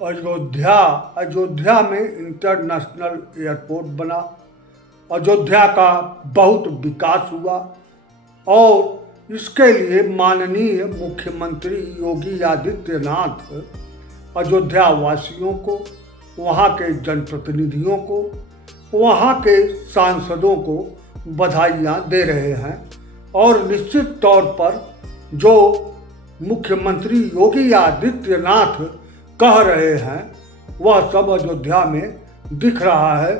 अयोध्या में international airport बना। अयोध्या का बहुत विकास हुआ और इसके लिए माननीय मुख्यमंत्री योगी आदित्यनाथ अयोध्या वासियों को, वहाँ के जनप्रतिनिधियों को, वहाँ के सांसदों को बधाइयाँ दे रहे हैं। और निश्चित तौर पर जो मुख्यमंत्री योगी आदित्यनाथ कह रहे हैं वह सब अयोध्या में दिख रहा है।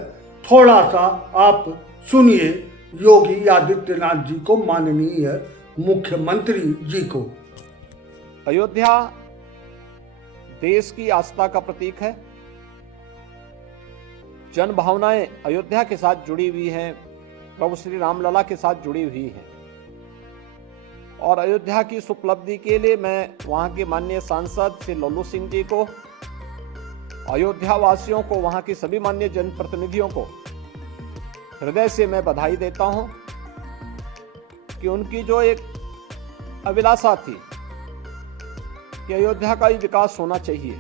थोड़ा सा आप सुनिए योगी आदित्यनाथ जी को, माननीय मुख्यमंत्री जी को। अयोध्या देश की आस्था का प्रतीक है। जन भावनाएं अयोध्या के साथ जुड़ी हुई हैं, प्रभु श्री रामलला के साथ जुड़ी हुई हैं। और अयोध्या की इस उपलब्धि के लिए मैं वहां के माननीय सांसद श्री लल्लू सिंह जी को, अयोध्या वासियों को, वहां की सभी माननीय जनप्रतिनिधियों को हृदय से मैं बधाई देता हूं कि उनकी जो एक अभिलाषा थी कि अयोध्या का ही विकास होना चाहिए,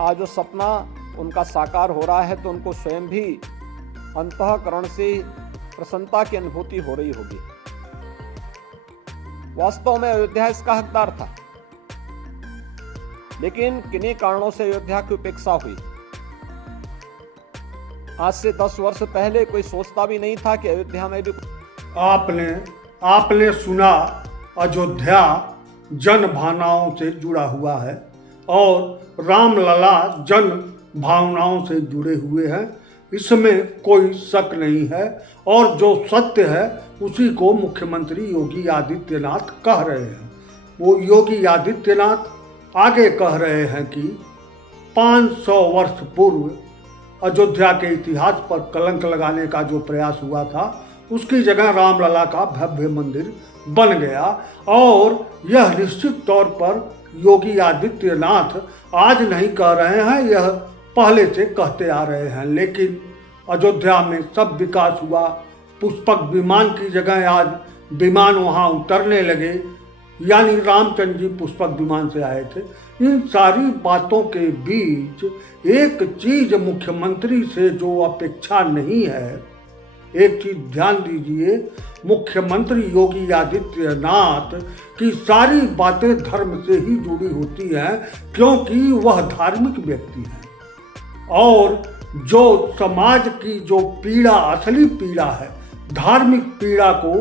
आज जो सपना उनका साकार हो रहा है तो उनको स्वयं भी अंतःकरण से प्रसन्नता की अनुभूति हो रही होगी। वास्तव में अयोध्या इसका हकदार था, लेकिन किन्हीं कारणों से अयोध्या की उपेक्षा हुई। आज से 10 वर्ष पहले कोई सोचता भी नहीं था कि अयोध्या में भी आपने सुना, अयोध्या जन भावनाओं से जुड़ा हुआ है और रामलला जन भावनाओं से जुड़े हुए हैं, इसमें कोई शक नहीं है। और जो सत्य है उसी को मुख्यमंत्री योगी आदित्यनाथ कह रहे हैं। वो योगी आदित्यनाथ आगे कह रहे हैं कि 500 वर्ष पूर्व अयोध्या के इतिहास पर कलंक लगाने का जो प्रयास हुआ था उसकी जगह रामलला का भव्य मंदिर बन गया। और यह निश्चित तौर पर योगी आदित्यनाथ आज नहीं कह रहे हैं, यह पहले से कहते आ रहे हैं। लेकिन अयोध्या में सब विकास हुआ, पुष्पक विमान की जगह आज विमान वहाँ उतरने लगे, यानी रामचंद्र जी पुष्पक विमान से आए थे। इन सारी बातों के बीच एक चीज मुख्यमंत्री से जो अपेक्षा नहीं है, एक चीज ध्यान दीजिए, मुख्यमंत्री योगी आदित्यनाथ की सारी बातें धर्म से ही जुड़ी होती हैं, क्योंकि वह धार्मिक व्यक्ति हैं। और जो समाज की जो पीड़ा, असली पीड़ा है, धार्मिक पीड़ा को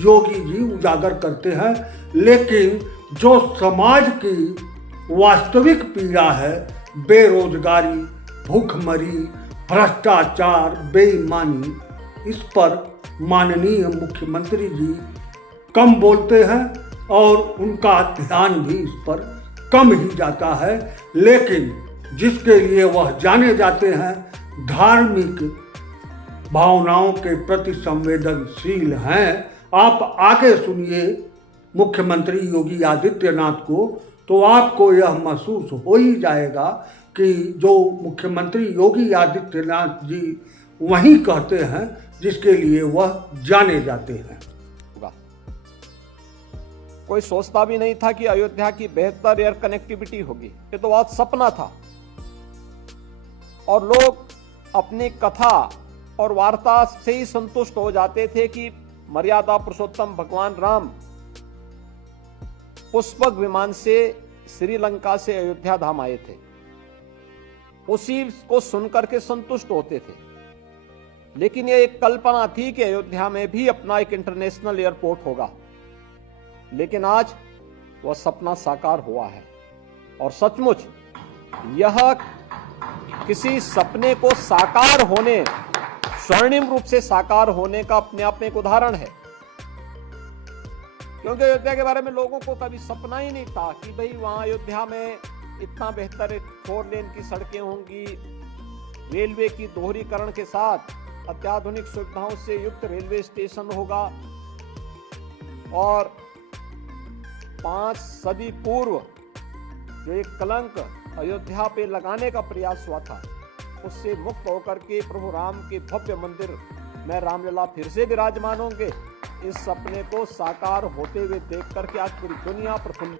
योगी जी उजागर करते हैं। लेकिन जो समाज की वास्तविक पीड़ा है, बेरोजगारी, भूखमरी, भ्रष्टाचार, बेईमानी, इस पर माननीय मुख्यमंत्री जी कम बोलते हैं और उनका ध्यान भी इस पर कम ही जाता है। लेकिन जिसके लिए वह जाने जाते हैं, धार्मिक भावनाओं के प्रति संवेदनशील हैं। आप आगे सुनिए मुख्यमंत्री योगी आदित्यनाथ को, तो आपको यह महसूस हो ही जाएगा कि जो मुख्यमंत्री योगी आदित्यनाथ जी वही कहते हैं जिसके लिए वह जाने जाते हैं। कोई सोचता भी नहीं था कि अयोध्या की बेहतर एयर कनेक्टिविटी होगी, ये तो बहुत सपना था। और लोग अपनी कथा और वार्ता से ही संतुष्ट हो जाते थे कि मर्यादा पुरुषोत्तम भगवान राम पुष्पक विमान से श्रीलंका से अयोध्या धाम आए थे, उसी को सुनकर के संतुष्ट होते थे। लेकिन यह एक कल्पना थी कि अयोध्या में भी अपना एक इंटरनेशनल एयरपोर्ट होगा। लेकिन आज वह सपना साकार हुआ है। और सचमुच यह किसी सपने को साकार होने, स्वर्णिम रूप से साकार होने का अपने आप में एक उदाहरण है। क्योंकि अयोध्या के बारे में लोगों को कभी सपना ही नहीं था कि भाई वहां अयोध्या में इतना बेहतर 4 लेन की सड़कें होंगी, रेलवे की दोहरीकरण के साथ अत्याधुनिक सुविधाओं से युक्त रेलवे स्टेशन होगा, और 5 सदी पूर्व जो एक कलंक अयोध्या पे लगाने का प्रयास हुआ था, उससे मुक्त होकर के प्रभु राम के भव्य मंदिर में रामलला फिर से विराजमान होंगे। इस सपने को साकार होते हुए देख करके आज पूरी दुनिया प्रफुल्लित